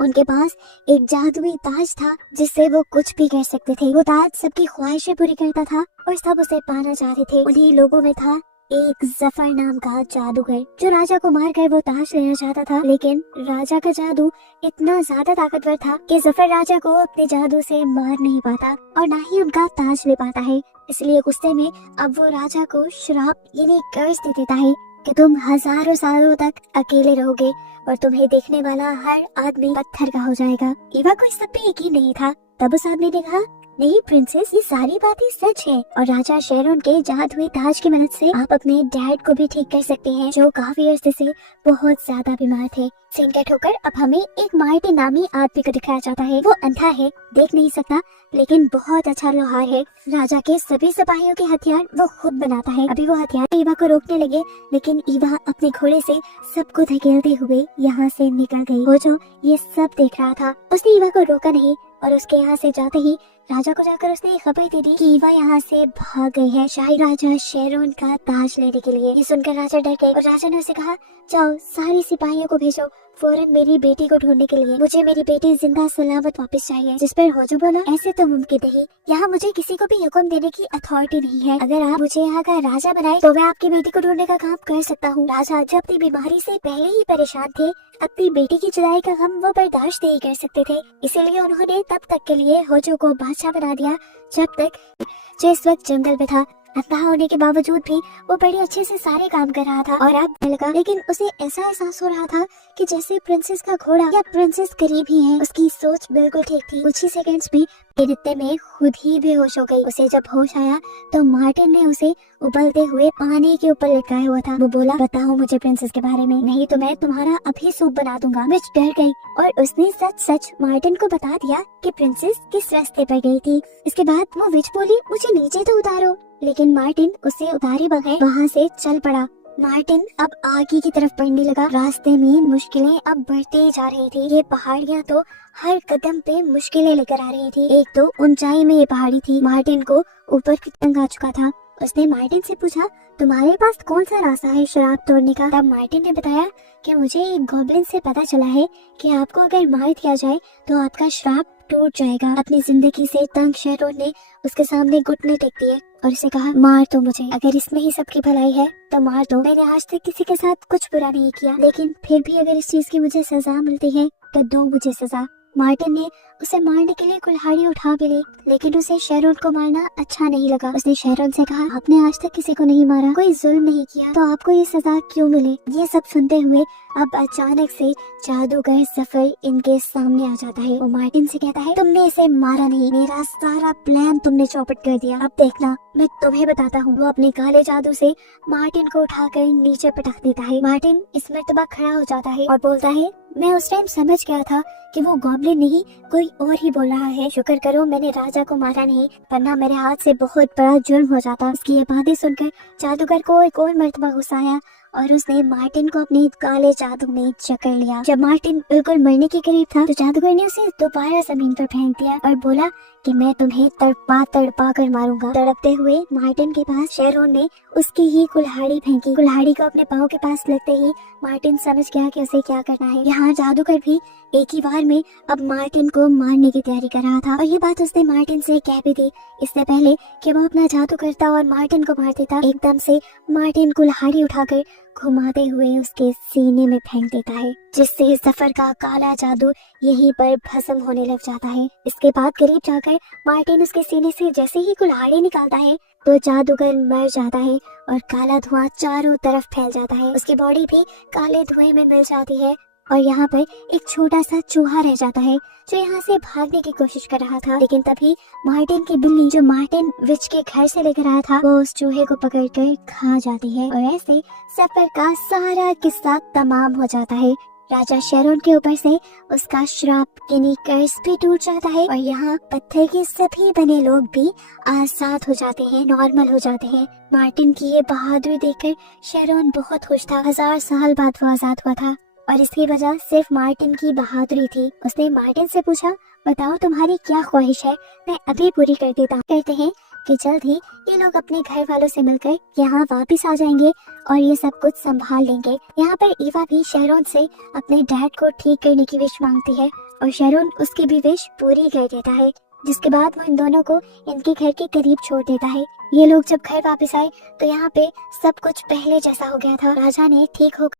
उनके पास एक जादुई ताज था जिससे वो कुछ भी कर सकते थे। वो ताज सबकी ख्वाहिशें पूरी करता था और सब उसे पाना चाहते थे। उन्हीं लोगों में था एक जफर नाम का जादूगर जो राजा को मारकर वो ताज लेना चाहता था, लेकिन राजा का जादू इतना ज्यादा ताकतवर था कि जफर राजा को अपने जादू से मार नहीं पाता और ना ही उनका ताज ले पाता है। इसलिए गुस्से में अब वो राजा को श्राप यानी कर्ज दे देता है कि तुम हजारों सालों तक अकेले रहोगे और तुम्हें देखने वाला हर आदमी पत्थर का हो जाएगा। ईवा को इस सब पे यकीन नहीं था। तब उस आदमी ने कहा, नहीं प्रिंसेस, ये सारी बातें सच है और राजा शेरोन के जादुई ताज की मदद से आप अपने डैड को भी ठीक कर सकते हैं जो काफी अर्से से बहुत ज्यादा बीमार थे। संकट होकर अब हमें एक मार्टिन नामी आदमी को दिखाया जाता है। वो अंधा है, देख नहीं सकता, लेकिन बहुत अच्छा लोहार है। राजा के सभी सिपाहियों के हथियार वो खुद बनाता है। अभी वो हथियार ईवा को रोकने लगे, लेकिन ईवा अपने घोड़े से सबको धकेलते हुए यहाँ से निकल गई। वो जो ये सब देख रहा था उसने ईवा को रोका नहीं और उसके यहाँ से जाते ही राजा को जाकर उसने खबर दे दी कि ईवा यहाँ से भाग गई है शाही राजा शेरोन का ताज लेने के लिए। ये सुनकर राजा डर गए और राजा ने उसे कहा, जाओ सारी सिपाहियों को भेजो फौरन मेरी बेटी को ढूंढने के लिए। मुझे मेरी बेटी जिंदा सलामत वापस चाहिए। जिस पर होजो बोला, ऐसे तो मुमकिन नहीं, यहाँ मुझे किसी को भी हुक्म देने की अथॉरिटी नहीं है। अगर आप मुझे यहाँ का राजा बनाए तो मैं आपकी बेटी को ढूंढने का काम कर सकता हूँ। राजा जो अपनी बीमारी से पहले ही परेशान थे, अपनी बेटी की जुदाई का गम वो बर्दाश्त नहीं कर सकते थे, इसीलिए उन्होंने तब तक के लिए होजो को बादशाह बना दिया जब तक जो इस वक्त जंगल में था। अंधा होने के बावजूद भी वो बड़े अच्छे से सारे काम कर रहा था और अब लगा, लेकिन उसे ऐसा एहसास हो रहा था कि जैसे प्रिंसेस का घोड़ा या प्रिंसेस करीब ही है। उसकी सोच बिल्कुल ठीक थी। कुछ ही सेकंड्स में गिरते में खुद ही बेहोश हो गई। उसे जब होश आया तो मार्टिन ने उसे उबलते हुए पानी के ऊपर लटकाया हुआ था। वो बोला, बताओ मुझे प्रिंसेस के बारे में, नहीं तो मैं तुम्हारा अभी सूप बना दूंगा। विच डर गई और उसने सच सच मार्टिन को बता दिया कि प्रिंसेस किस रास्ते पर गई थी। इसके बाद वो विच बोली, मुझे नीचे तो उतारो, लेकिन मार्टिन उसे उतारे बगैर वहाँ से चल पड़ा। मार्टिन अब आगे की तरफ बढ़ने लगा। रास्ते में मुश्किलें अब बढ़ते जा रही थी। ये पहाड़ियाँ तो हर कदम पे मुश्किलें लेकर आ रही थी। एक तो ऊंचाई में ये पहाड़ी थी, मार्टिन को ऊपर की तंग आ चुका था। उसने मार्टिन से पूछा, तुम्हारे पास कौन सा रास्ता है शराब तोड़ने का? तब मार्टिन ने बताया कि मुझे एक गॉब्लिन से पता चला है कि आपको अगर मार दिया जाए तो आपका श्राप टूट जाएगा। अपनी जिंदगी से तंग शेरोन ने उसके सामने घुटने टेक दिए और उसे कहा, मार तो मुझे, अगर इसमें ही सबकी भलाई है तो मार दो। मैंने आज तक किसी के साथ कुछ बुरा नहीं किया, लेकिन फिर भी अगर इस चीज की मुझे सजा मिलती है तो दो मुझे सजा। मार्टिन ने उसे मारने के लिए कुल्हाड़ी उठा भी ली, लेकिन उसे शेरोन को मारना अच्छा नहीं लगा। उसने शेरोन से कहा, आपने आज तक किसी को नहीं मारा, कोई जुल्म नहीं किया, तो आपको ये सजा क्यों मिले? ये सब सुनते हुए अब अचानक से जादूगर जफर इनके सामने आ जाता है। वो मार्टिन से कहता है, तुमने इसे मारा नहीं, मेरा सारा प्लान तुमने चौपट कर दिया। अब देखना मैं तुम्हें बताता हूँ। वो अपने काले जादू से मार्टिन को उठाकर नीचे पटक देता है। मार्टिन इस मर्तबा खड़ा हो जाता है और बोलता है, मैं उस टाइम समझ गया था कि वो गॉब्लिन नहीं कोई और ही बोल रहा है। शुक्र करो मैंने राजा को मारा नहीं, वरना मेरे हाथ से बहुत बड़ा जुर्म हो जाता। उसकी ये बातें सुनकर जादूगर को एक और मर्तबा गुस्सा आया और उसने मार्टिन को अपने काले जादू में जकड़ लिया। जब मार्टिन बिल्कुल मरने के करीब था तो जादूगर ने उसे दोबारा जमीन पर फेंक दिया और बोला कि मैं तुम्हें तड़पा तड़पा कर मारूंगा। तड़पते हुए मार्टिन के पास शेरोन ने उसकी ही कुल्हाड़ी फेंकी। कुल्हाड़ी को अपने पाँव के पास लगते ही मार्टिन समझ गया कि उसे क्या करना है। यहाँ जादूगर भी एक ही बार में अब मार्टिन को मारने की तैयारी कर रहा था और ये बात उसने मार्टिन से कह भी दी। इससे पहले कि वो अपना जादू करता और मार्टिन को मार देता, एकदम से मार्टिन कुल्हाड़ी उठाकर घुमाते हुए उसके सीने में फेंक देता है, जिससे जफर का काला जादू यहीं पर भस्म होने लग जाता है। इसके बाद करीब जाकर मार्टिन उसके सीने से जैसे ही कुल्हाड़ी निकालता है तो जादूगर मर जाता है और काला धुआं चारों तरफ फैल जाता है। उसकी बॉडी भी काले धुएं में मिल जाती है और यहाँ पर एक छोटा सा चूहा रह जाता है जो यहाँ से भागने की कोशिश कर रहा था। लेकिन तभी मार्टिन की बिल्ली जो मार्टिन विच के घर से लेकर आया था वो उस चूहे को पकड़कर खा जाती है और ऐसे सफर का सारा किस्सा तमाम हो जाता है। राजा शेरोन के ऊपर से उसका श्राप यानी कर्ज भी टूट जाता है और यहाँ पत्थर के सभी बने लोग भी आजाद हो जाते हैं, नॉर्मल हो जाते हैं। मार्टिन की ये बहादुरी देखकर शेरोन बहुत खुश था। 1000 साल बाद वो आजाद हुआ था और इसकी वजह सिर्फ मार्टिन की बहादुरी थी। उसने मार्टिन से पूछा, बताओ तुम्हारी क्या ख्वाहिश है, मैं अभी पूरी कर देता हूँ। कहते हैं कि जल्द ही ये लोग अपने घर वालों से मिलकर यहाँ वापस आ जाएंगे और ये सब कुछ संभाल लेंगे। यहाँ पर ईवा भी शेरोन से अपने डैड को ठीक करने की विश मांगती है और शरून उसकी भी विश पूरी कर देता है, जिसके बाद वो इन दोनों को इनके घर के करीब छोड़ देता है। ये लोग जब घर वापस आए तो यहाँ पे सब कुछ पहले जैसा हो गया था। राजा ने ठीक होकर